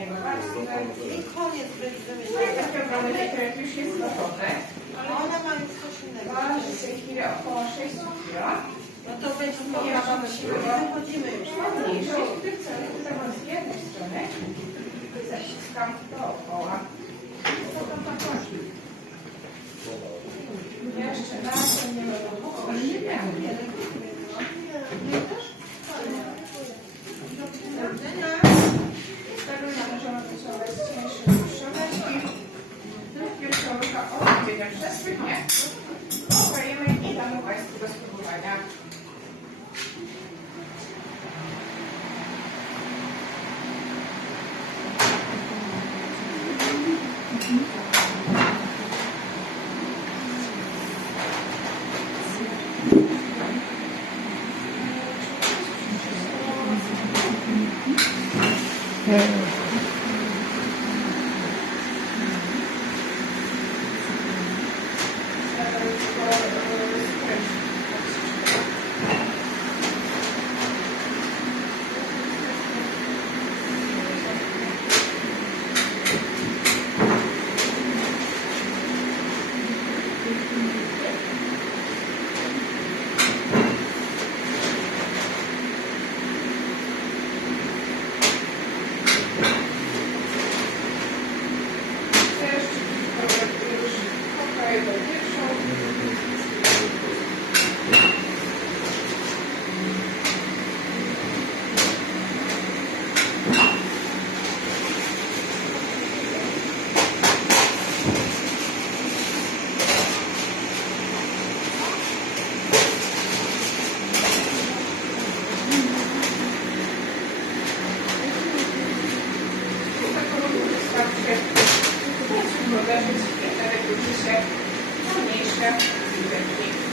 I koniec będzie już jest gotowe. One mają coś innego. Waży w tej chwili około 600 kg. No to będzie wychodzimy już. Jeśli chcę, to z jednej strony zaciskam dookoła. Co to tak chodzi? Jeszcze raz, nie będę nie wiem. Możemy wyciągać cieńsze szaleczki. Pierwsza odwiedzienia wszystkich, nie? Okajemy i damy Państwu do spróbowania. Mniejsze, mniejsze.